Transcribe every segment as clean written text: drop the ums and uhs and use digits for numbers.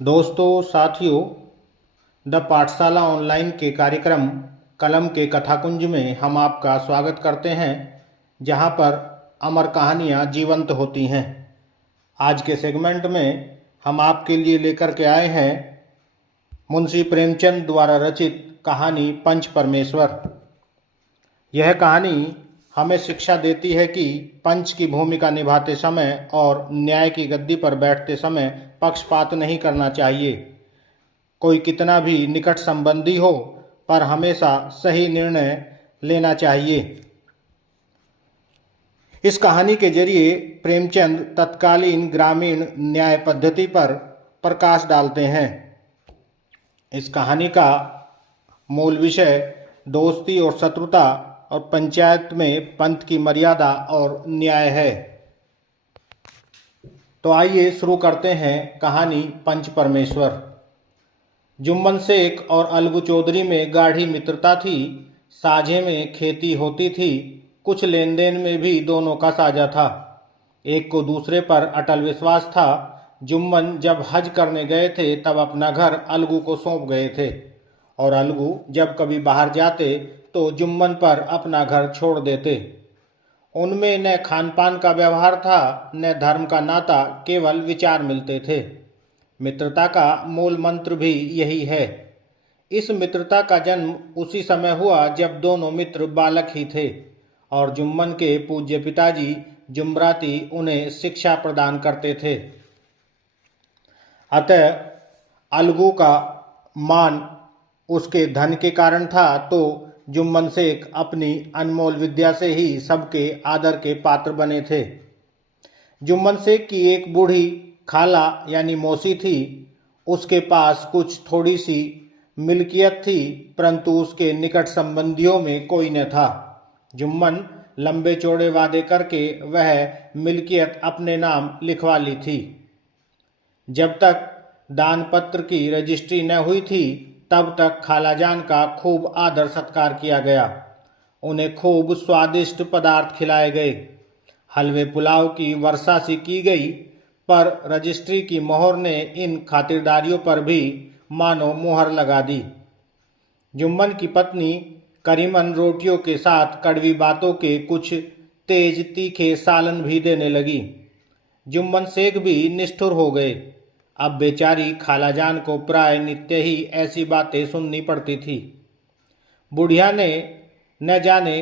दोस्तों, साथियों, द पाठशाला ऑनलाइन के कार्यक्रम कलम के कथाकुंज में हम आपका स्वागत करते हैं, जहां पर अमर कहानियां जीवंत होती हैं। आज के सेगमेंट में हम आपके लिए लेकर के आए हैं मुंशी प्रेमचंद द्वारा रचित कहानी पंच परमेश्वर। यह कहानी हमें शिक्षा देती है कि पंच की भूमिका निभाते समय और न्याय की गद्दी पर बैठते समय पक्षपात नहीं करना चाहिए। कोई कितना भी निकट संबंधी हो, पर हमेशा सही निर्णय लेना चाहिए। इस कहानी के जरिए प्रेमचंद तत्कालीन ग्रामीण न्याय पद्धति पर प्रकाश डालते हैं। इस कहानी का मूल विषय दोस्ती और शत्रुता और पंचायत में पंथ की मर्यादा और न्याय है। तो आइए शुरू करते हैं कहानी पंच परमेश्वर। जुम्मन शेख और अलगू चौधरी में गाढ़ी मित्रता थी। साझे में खेती होती थी। कुछ लेन देन में भी दोनों का साझा था। एक को दूसरे पर अटल विश्वास था। जुम्मन जब हज करने गए थे तब अपना घर अलगू को सौंप गए थे, और अलगू जब कभी बाहर जाते तो जुम्मन पर अपना घर छोड़ देते। उनमें न खान पान का व्यवहार था, न धर्म का नाता, केवल विचार मिलते थे। मित्रता का मूल मंत्र भी यही है। इस मित्रता का जन्म उसी समय हुआ जब दोनों मित्र बालक ही थे और जुम्मन के पूज्य पिताजी जुमराती उन्हें शिक्षा प्रदान करते थे। अतः अलगू का मान उसके धन के कारण था, तो जुम्मन शेख अपनी अनमोल विद्या से ही सबके आदर के पात्र बने थे। जुम्मन शेख की एक बूढ़ी खाला यानी मौसी थी। उसके पास कुछ थोड़ी सी मिल्कियत थी, परंतु उसके निकट संबंधियों में कोई न था। जुम्मन लंबे चौड़े वादे करके वह मिल्कियत अपने नाम लिखवा ली थी। जब तक दान पत्र की रजिस्ट्री न हुई थी तब तक खालाजान का खूब आदर सत्कार किया गया। उन्हें खूब स्वादिष्ट पदार्थ खिलाए गए। हलवे पुलाव की वर्षा सी की गई, पर रजिस्ट्री की मोहर ने इन खातिरदारियों पर भी मानो मोहर लगा दी। जुम्मन की पत्नी करीमन रोटियों के साथ कड़वी बातों के कुछ तेज तीखे सालन भी देने लगी। जुम्मन शेख भी निष्ठुर हो गए। अब बेचारी खालाजान को प्राय नित्य ही ऐसी बातें सुननी पड़ती थी। बुढ़िया ने न जाने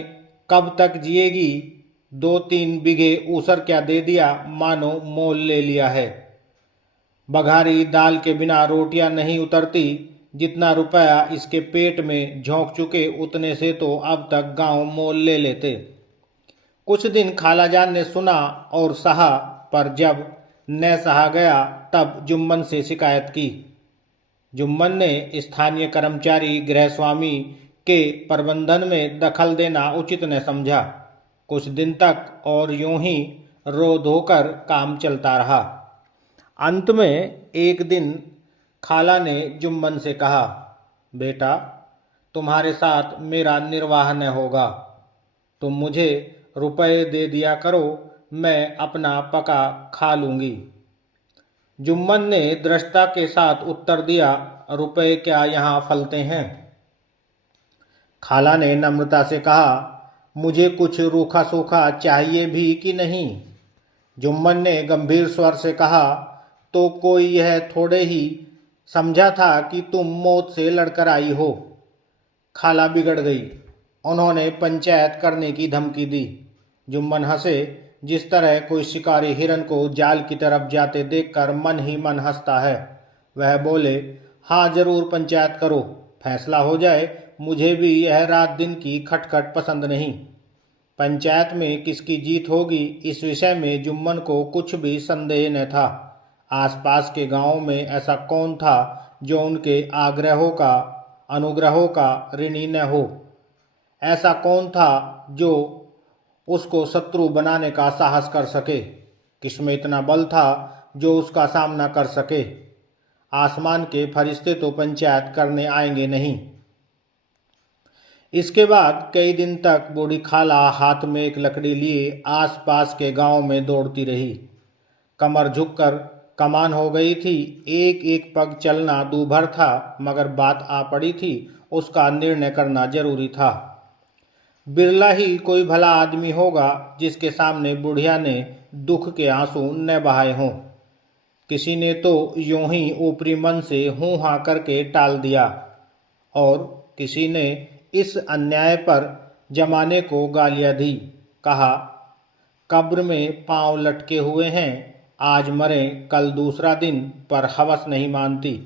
कब तक जिएगी, 2-3 बीघे ऊसर क्या दे दिया, मानो मोल ले लिया है। बघारी दाल के बिना रोटियां नहीं उतरती। जितना रुपया इसके पेट में झोंक चुके उतने से तो अब तक गांव मोल ले लेते। कुछ दिन खालाजान ने सुना और सहा, पर जब न सहा गया तब जुम्मन से शिकायत की। जुम्मन ने स्थानीय कर्मचारी गृहस्वामी के प्रबंधन में दखल देना उचित न समझा। कुछ दिन तक और यूं ही रो धोकर काम चलता रहा। अंत में एक दिन खाला ने जुम्मन से कहा, बेटा, तुम्हारे साथ मेरा निर्वाह न होगा। तुम मुझे रुपए दे दिया करो, मैं अपना पका खा लूँगी। जुम्मन ने दृढ़ता के साथ उत्तर दिया, रुपए क्या यहाँ फलते हैं? खाला ने नम्रता से कहा, मुझे कुछ रूखा सूखा चाहिए भी कि नहीं? जुम्मन ने गंभीर स्वर से कहा, तो कोई यह थोड़े ही समझा था कि तुम मौत से लड़कर आई हो। खाला बिगड़ गई। उन्होंने पंचायत करने की धमकी दी। जुम्मन हंसे। जिस तरह कोई शिकारी हिरन को जाल की तरफ जाते देखकर मन ही मन हंसता है, वह बोले, हाँ जरूर पंचायत करो, फैसला हो जाए। मुझे भी यह रात दिन की खटखट पसंद नहीं। पंचायत में किसकी जीत होगी, इस विषय में जुम्मन को कुछ भी संदेह न था। आसपास के गांवों में ऐसा कौन था जो उनके आग्रहों का, अनुग्रहों का ऋणी न हो? ऐसा कौन था जो उसको शत्रु बनाने का साहस कर सके? किसमें इतना बल था जो उसका सामना कर सके? आसमान के फरिश्ते तो पंचायत करने आएंगे नहीं। इसके बाद कई दिन तक बूढ़ी खाला हाथ में एक लकड़ी लिए आसपास के गांव में दौड़ती रही। कमर झुककर कमान हो गई थी, एक एक पग चलना दूभर था, मगर बात आ पड़ी थी, उसका निर्णय करना जरूरी था। बिरला ही कोई भला आदमी होगा जिसके सामने बुढ़िया ने दुख के आंसू न बहाए हों। किसी ने तो यूं ही ऊपरी मन से हूँ हाँ करके टाल दिया, और किसी ने इस अन्याय पर जमाने को गालियां दी। कहा, कब्र में पांव लटके हुए हैं, आज मरें कल दूसरा दिन, पर हवस नहीं मानती।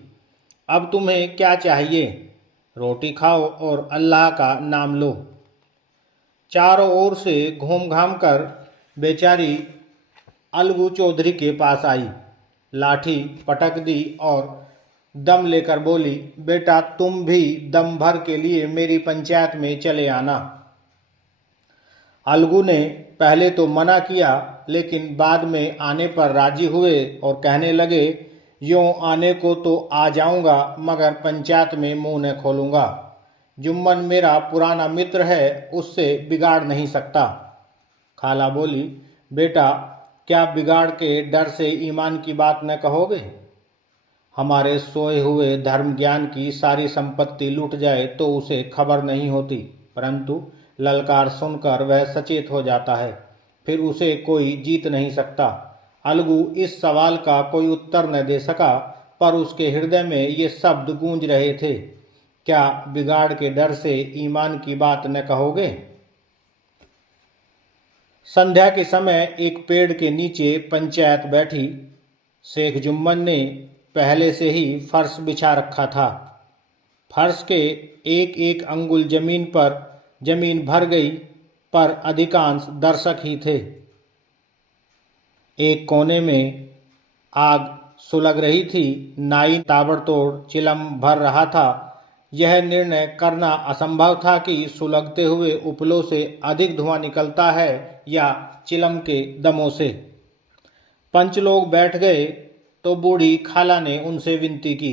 अब तुम्हें क्या चाहिए? रोटी खाओ और अल्लाह का नाम लो। चारों ओर से घूम घाम कर बेचारी अलगू चौधरी के पास आई, लाठी पटक दी और दम लेकर बोली, बेटा तुम भी दम भर के लिए मेरी पंचायत में चले आना। अलगू ने पहले तो मना किया, लेकिन बाद में आने पर राजी हुए और कहने लगे, यूं आने को तो आ जाऊंगा, मगर पंचायत में मुंह न खोलूंगा। जुम्मन मेरा पुराना मित्र है, उससे बिगाड़ नहीं सकता। खाला बोली, बेटा क्या बिगाड़ के डर से ईमान की बात न कहोगे? हमारे सोए हुए धर्म ज्ञान की सारी संपत्ति लूट जाए तो उसे खबर नहीं होती, परंतु ललकार सुनकर वह सचेत हो जाता है, फिर उसे कोई जीत नहीं सकता। अलगू इस सवाल का कोई उत्तर न दे सका, पर उसके हृदय में ये शब्द गूंज रहे थे, क्या बिगाड़ के डर से ईमान की बात न कहोगे? संध्या के समय एक पेड़ के नीचे पंचायत बैठी। शेख जुम्मन ने पहले से ही फर्श बिछा रखा था। फर्श के एक एक अंगुल जमीन पर जमीन भर गई, पर अधिकांश दर्शक ही थे। एक कोने में आग सुलग रही थी, नाई ताबड़तोड़ चिलम भर रहा था। यह निर्णय करना असंभव था कि सुलगते हुए उपलों से अधिक धुआं निकलता है या चिलम के दमों से। पंच लोग बैठ गए तो बूढ़ी खाला ने उनसे विनती की,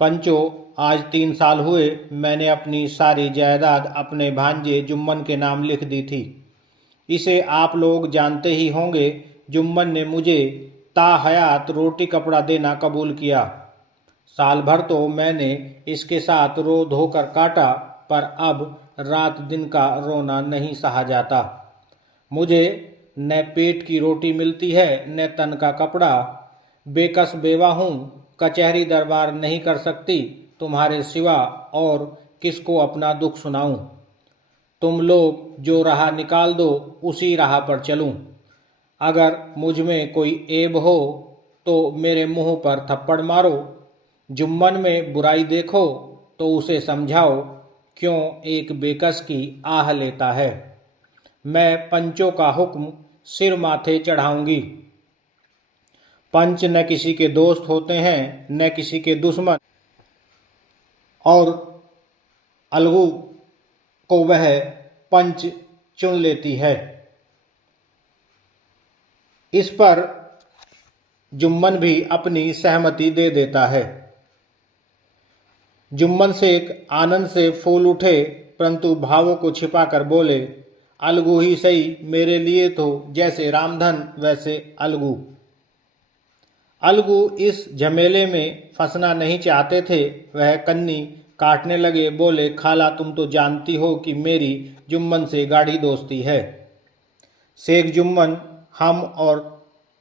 पंचो आज 3 साल हुए मैंने अपनी सारी जायदाद अपने भांजे जुम्मन के नाम लिख दी थी। इसे आप लोग जानते ही होंगे। जुम्मन ने मुझे ताहयात रोटी कपड़ा देना कबूल किया। साल भर तो मैंने इसके साथ रो धोकर काटा, पर अब रात दिन का रोना नहीं सहा जाता। मुझे न पेट की रोटी मिलती है न तन का कपड़ा। बेकस बेवा हूँ, कचहरी दरबार नहीं कर सकती, तुम्हारे सिवा और किसको अपना दुख सुनाऊं। तुम लोग जो राह निकाल दो उसी राह पर चलूं। अगर मुझ में कोई ऐब हो तो मेरे मुंह पर थप्पड़ मारो। जुम्मन में बुराई देखो तो उसे समझाओ क्यों एक बेकस की आह लेता है। मैं पंचों का हुक्म सिर माथे चढ़ाऊंगी। पंच न किसी के दोस्त होते हैं न किसी के दुश्मन, और अलगू को वह पंच चुन लेती है। इस पर जुम्मन भी अपनी सहमति दे देता है। जुम्मन शेख आनंद से फूल उठे, परंतु भावों को छिपाकर बोले, अलगू ही सही, मेरे लिए तो जैसे रामधन वैसे अलगू। अलगू इस झमेले में फंसना नहीं चाहते थे। वह कन्नी काटने लगे, बोले, खाला तुम तो जानती हो कि मेरी जुम्मन से गाढ़ी दोस्ती है। शेख जुम्मन, हम और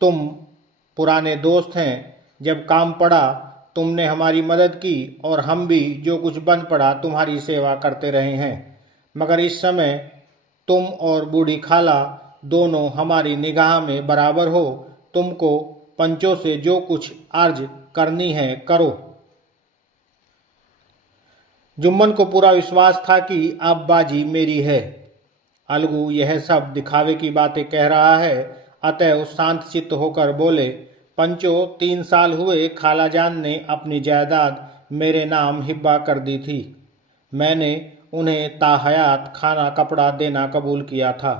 तुम पुराने दोस्त हैं। जब काम पड़ा तुमने हमारी मदद की और हम भी जो कुछ बन पड़ा तुम्हारी सेवा करते रहे हैं, मगर इस समय तुम और बूढ़ी खाला दोनों हमारी निगाह में बराबर हो। तुमको पंचों से जो कुछ अर्ज करनी है करो। जुम्मन को पूरा विश्वास था कि अब बाजी मेरी है। अलगू यह सब दिखावे की बातें कह रहा है, अतः शांत चित्त होकर बोले, पंचों 3 साल हुए खाला जान ने अपनी जायदाद मेरे नाम हिब्बा कर दी थी। मैंने उन्हें ताहयात खाना कपड़ा देना कबूल किया था।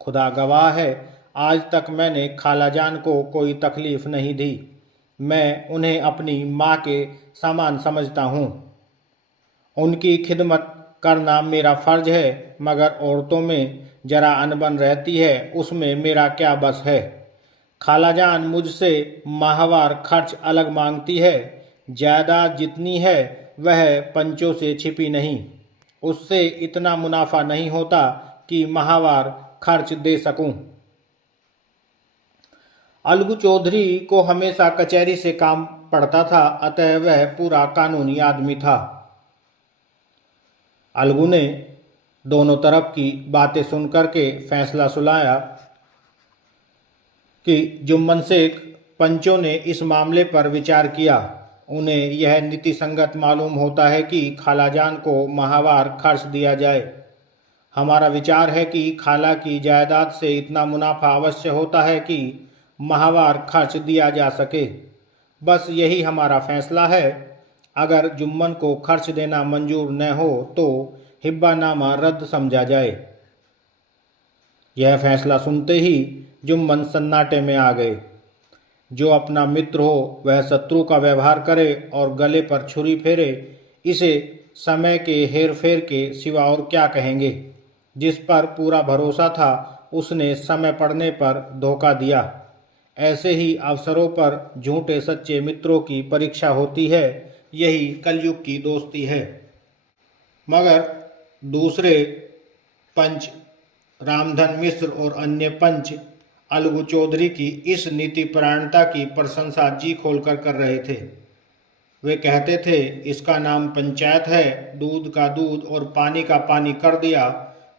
खुदा गवाह है, आज तक मैंने खाला जान को कोई तकलीफ नहीं दी। मैं उन्हें अपनी माँ के समान समझता हूँ। उनकी खिदमत करना मेरा फर्ज है, मगर औरतों में जरा अनबन रहती है, उसमें मेरा क्या बस है। खालाजान मुझसे माहवार खर्च अलग मांगती है। जायदाद जितनी है वह पंचों से छिपी नहीं। उससे इतना मुनाफा नहीं होता कि माहवार खर्च दे सकूं। अलगू चौधरी को हमेशा कचहरी से काम पड़ता था, अतः वह पूरा कानूनी आदमी था। अलगू ने दोनों तरफ की बातें सुनकर के फैसला सुनाया कि जुम्मन शेख पंचों ने इस मामले पर विचार किया। उन्हें यह नीति संगत मालूम होता है कि खालाजान को माहवार खर्च दिया जाए। हमारा विचार है कि खाला की जायदाद से इतना मुनाफा अवश्य होता है कि माहवार खर्च दिया जा सके। बस यही हमारा फैसला है। अगर जुम्मन को खर्च देना मंजूर न हो तो हिब्बानामा रद्द समझा जाए। यह फैसला सुनते ही जुम्मन सन्नाटे में आ गए। जो अपना मित्र हो वह शत्रु का व्यवहार करे और गले पर छुरी फेरे, इसे समय के हेर फेर के सिवा और क्या कहेंगे। जिस पर पूरा भरोसा था उसने समय पड़ने पर धोखा दिया। ऐसे ही अवसरों पर झूठे सच्चे मित्रों की परीक्षा होती है। यही कलयुग की दोस्ती है। मगर दूसरे पंच रामधन मिश्र और अन्य पंच अलगू चौधरी की इस नीति परायणता की प्रशंसा जी खोलकर कर रहे थे। वे कहते थे, इसका नाम पंचायत है, दूध का दूध और पानी का पानी कर दिया।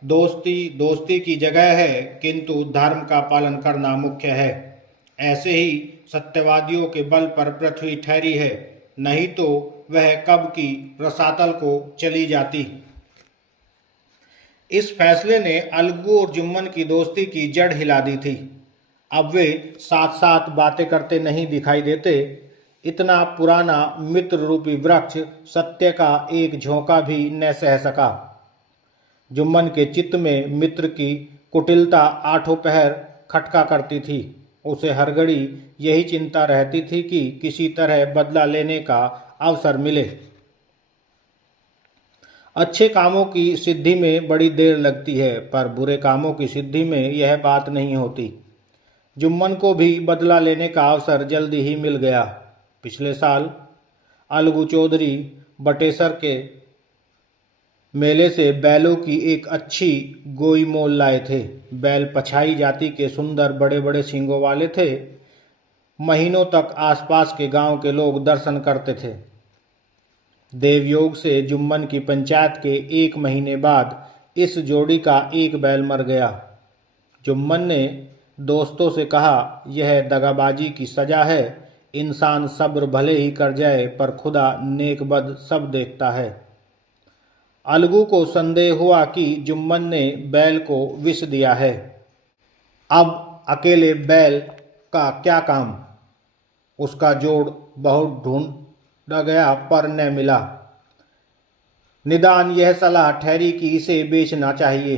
दोस्ती दोस्ती की जगह है, किंतु धर्म का पालन करना मुख्य है। ऐसे ही सत्यवादियों के बल पर पृथ्वी ठहरी है, नहीं तो वह कब की रसातल को चली जाती। इस फैसले ने अलगू और जुम्मन की दोस्ती की जड़ हिला दी थी। अब वे साथ साथ बातें करते नहीं दिखाई देते। इतना पुराना मित्र रूपी वृक्ष सत्य का एक झोंका भी न सह सका। जुम्मन के चित्त में मित्र की कुटिलता आठों पहर खटका करती थी। उसे हर घड़ी यही चिंता रहती थी कि किसी तरह बदला लेने का अवसर मिले। अच्छे कामों की सिद्धि में बड़ी देर लगती है, पर बुरे कामों की सिद्धि में यह बात नहीं होती। जुम्मन को भी बदला लेने का अवसर जल्दी ही मिल गया। पिछले साल अलगू चौधरी बटेसर के मेले से बैलों की एक अच्छी गोई मोल लाए थे। बैल पछाई जाति के सुंदर बड़े बड़े सींगों वाले थे। महीनों तक आसपास के गांव के लोग दर्शन करते थे। देवयोग से जुम्मन की पंचायत के 1 महीने बाद इस जोड़ी का एक बैल मर गया। जुम्मन ने दोस्तों से कहा, यह दगाबाजी की सजा है। इंसान सब्र भले ही कर जाए, पर खुदा नेक बद सब देखता है। अलगू को संदेह हुआ कि जुम्मन ने बैल को विष दिया है। अब अकेले बैल का क्या काम। उसका जोड़ बहुत ढूंढा गया पर न मिला। निदान यह सलाह ठहरी कि इसे बेचना चाहिए।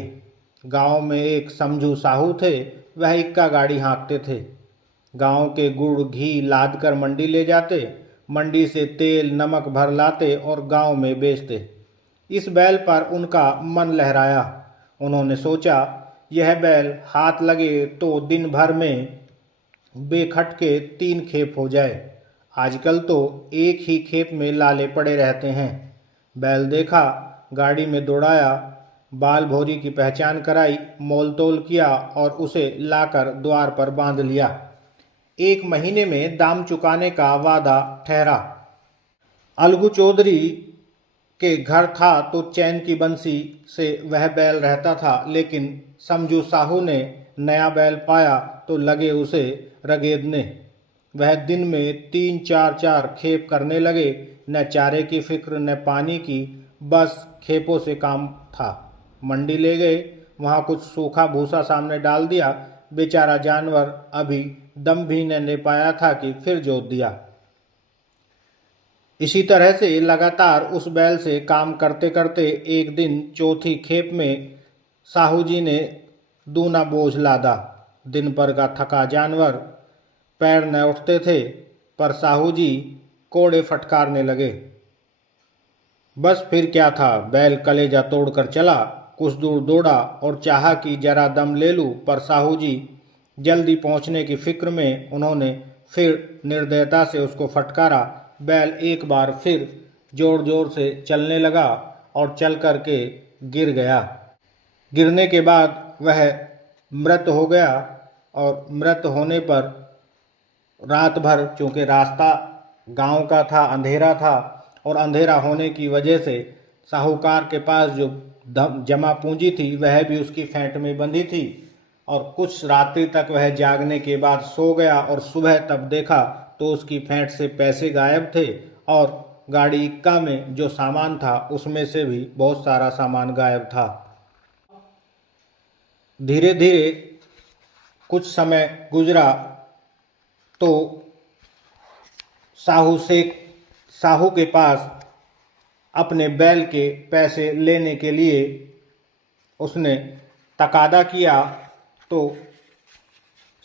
गांव में एक समझू साहू थे, वह इक्का गाड़ी हाँकते थे। गांव के गुड़ घी लाद कर मंडी ले जाते, मंडी से तेल नमक भर लाते और गांव में बेचते। इस बैल पर उनका मन लहराया। उन्होंने सोचा, यह बैल हाथ लगे तो दिन भर में बेखटके 3 खेप हो जाए। आजकल तो एक ही खेप में लाले पड़े रहते हैं। बैल देखा, गाड़ी में दौड़ाया, बाल भोरी की पहचान कराई, मोल तोल किया और उसे लाकर द्वार पर बांध लिया। 1 महीने में दाम चुकाने का वादा ठहरा। अलगू चौधरी के घर था तो चैन की बंसी से वह बैल रहता था, लेकिन समझू साहू ने नया बैल पाया तो लगे उसे रगेदने। वह दिन में 3-4 खेप करने लगे। न चारे की फिक्र न पानी की, बस खेपों से काम था। मंडी ले गए, वहाँ कुछ सूखा भूसा सामने डाल दिया। बेचारा जानवर अभी दम भी न ले पाया था कि फिर जोत दिया। इसी तरह से लगातार उस बैल से काम करते करते एक दिन चौथी खेप में साहू जी ने दूना बोझ लादा। दिन भर का थका जानवर, पैर न उठते थे, पर साहू जी कोड़े फटकारने लगे। बस फिर क्या था, बैल कलेजा तोड़कर चला। कुछ दूर दौड़ा और चाहा कि जरा दम ले लूं, पर साहू जी जल्दी पहुंचने की फिक्र में उन्होंने फिर निर्दयता से उसको फटकारा। बैल एक बार फिर जोर जोर से चलने लगा और चल करके गिर गया। गिरने के बाद वह मृत हो गया और मृत होने पर रात भर, चूंकि रास्ता गांव का था, अंधेरा था और अंधेरा होने की वजह से साहूकार के पास जो जमा पूंजी थी वह भी उसकी फेंट में बंधी थी और कुछ रात्रि तक वह जागने के बाद सो गया और सुबह तब देखा तो उसकी फेंट से पैसे गायब थे और गाड़ी इक्का में जो सामान था उसमें से भी बहुत सारा सामान गायब था। धीरे धीरे कुछ समय गुजरा तो साहू के पास अपने बैल के पैसे लेने के लिए उसने तकादा किया तो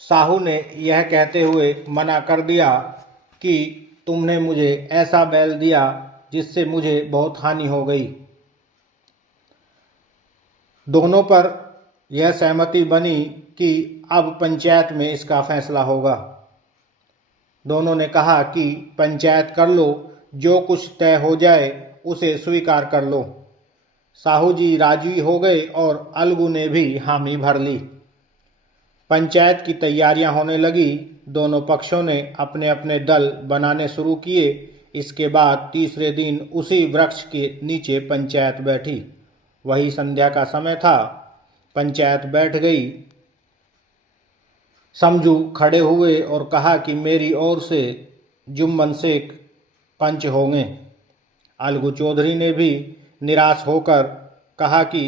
साहू ने यह कहते हुए मना कर दिया कि तुमने मुझे ऐसा बैल दिया जिससे मुझे बहुत हानि हो गई। दोनों पर यह सहमति बनी कि अब पंचायत में इसका फैसला होगा। दोनों ने कहा कि पंचायत कर लो, जो कुछ तय हो जाए उसे स्वीकार कर लो। साहू जी राजी हो गए और अलगू ने भी हामी भर ली। पंचायत की तैयारियां होने लगी। दोनों पक्षों ने अपने अपने दल बनाने शुरू किए। इसके बाद तीसरे दिन उसी वृक्ष के नीचे पंचायत बैठी। वही संध्या का समय था। पंचायत बैठ गई। समझू खड़े हुए और कहा कि मेरी ओर से जुम्मन शेख पंच होंगे। अलगू चौधरी ने भी निराश होकर कहा कि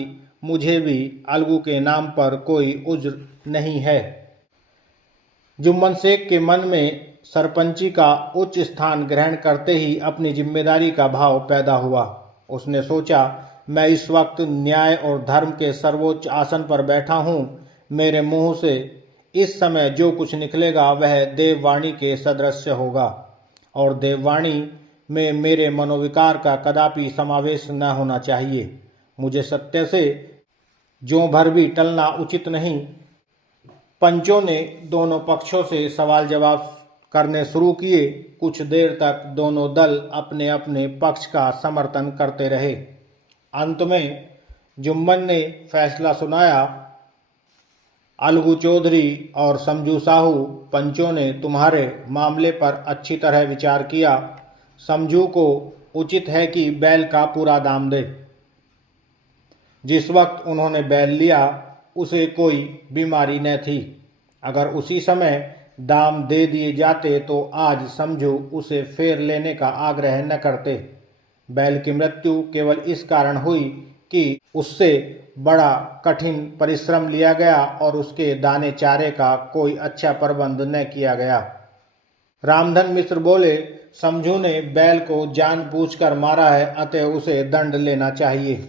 मुझे भी अलगू के नाम पर कोई उज्र नहीं है। जुम्मन शेख के मन में सरपंची का उच्च स्थान ग्रहण करते ही अपनी जिम्मेदारी का भाव पैदा हुआ। उसने सोचा, मैं इस वक्त न्याय और धर्म के सर्वोच्च आसन पर बैठा हूँ। मेरे मुंह से इस समय जो कुछ निकलेगा वह देववाणी के सदृश्य होगा और देववाणी में मेरे मनोविकार का कदापि समावेश न होना चाहिए। मुझे सत्य से ज्यों भर भी टलना उचित नहीं। पंचों ने दोनों पक्षों से सवाल जवाब करने शुरू किए। कुछ देर तक दोनों दल अपने अपने पक्ष का समर्थन करते रहे। अंत में जुम्मन ने फैसला सुनाया, अलगू चौधरी और समझू साहू, पंचों ने तुम्हारे मामले पर अच्छी तरह विचार किया। समझू को उचित है कि बैल का पूरा दाम दे। जिस वक्त उन्होंने बैल लिया उसे कोई बीमारी न थी। अगर उसी समय दाम दे दिए जाते तो आज समझू उसे फेर लेने का आग्रह न करते। बैल की मृत्यु केवल इस कारण हुई कि उससे बड़ा कठिन परिश्रम लिया गया और उसके दाने चारे का कोई अच्छा प्रबंध न किया गया। रामधन मिश्र बोले, समझू ने बैल को जानबूझकर मारा है, अतः उसे दंड लेना चाहिए।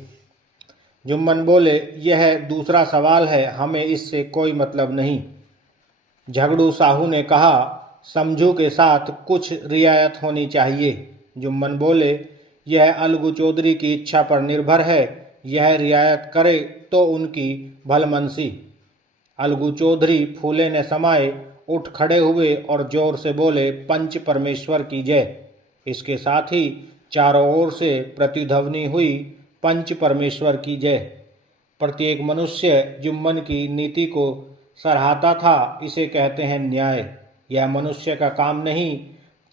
जुम्मन बोले, यह दूसरा सवाल है, हमें इससे कोई मतलब नहीं। झगड़ू साहू ने कहा, समझू के साथ कुछ रियायत होनी चाहिए। जुम्मन बोले, यह अलगू चौधरी की इच्छा पर निर्भर है। यह रियायत करे तो उनकी भलमनसी। अलगू चौधरी फूले ने समाये उठ खड़े हुए और जोर से बोले, पंच परमेश्वर की जय। इसके साथ ही चारों ओर से प्रतिध्वनि हुई, पंच परमेश्वर की जय। प्रत्येक मनुष्य जुम्मन की नीति को सराहता था। इसे कहते हैं न्याय। यह मनुष्य का काम नहीं।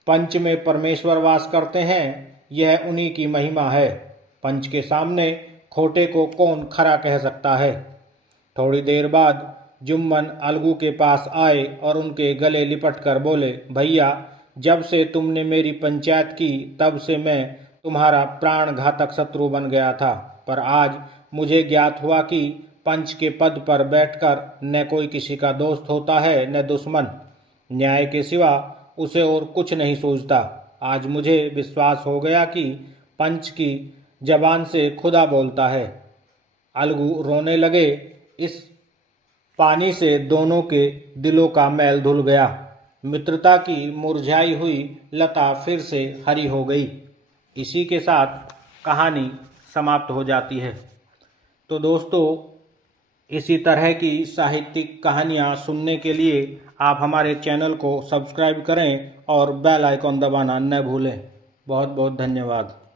पंच में परमेश्वर वास करते हैं, यह उन्हीं की महिमा है। पंच के सामने खोटे को कौन खरा कह सकता है। थोड़ी देर बाद जुम्मन अलगू के पास आए और उनके गले लिपट कर बोले, भैया, जब से तुमने मेरी पंचायत की तब से मैं तुम्हारा प्राण घातक शत्रु बन गया था, पर आज मुझे ज्ञात हुआ कि पंच के पद पर बैठकर न कोई किसी का दोस्त होता है न दुश्मन। न्याय के सिवा उसे और कुछ नहीं सूझता। आज मुझे विश्वास हो गया कि पंच की जबान से खुदा बोलता है। अलगू रोने लगे। इस पानी से दोनों के दिलों का मैल धुल गया। मित्रता की मुरझाई हुई लता फिर से हरी हो गई। इसी के साथ कहानी समाप्त हो जाती है। तो दोस्तों, इसी तरह की साहित्यिक कहानियाँ सुनने के लिए आप हमारे चैनल को सब्सक्राइब करें और बेल आइकॉन दबाना न भूलें। बहुत बहुत धन्यवाद।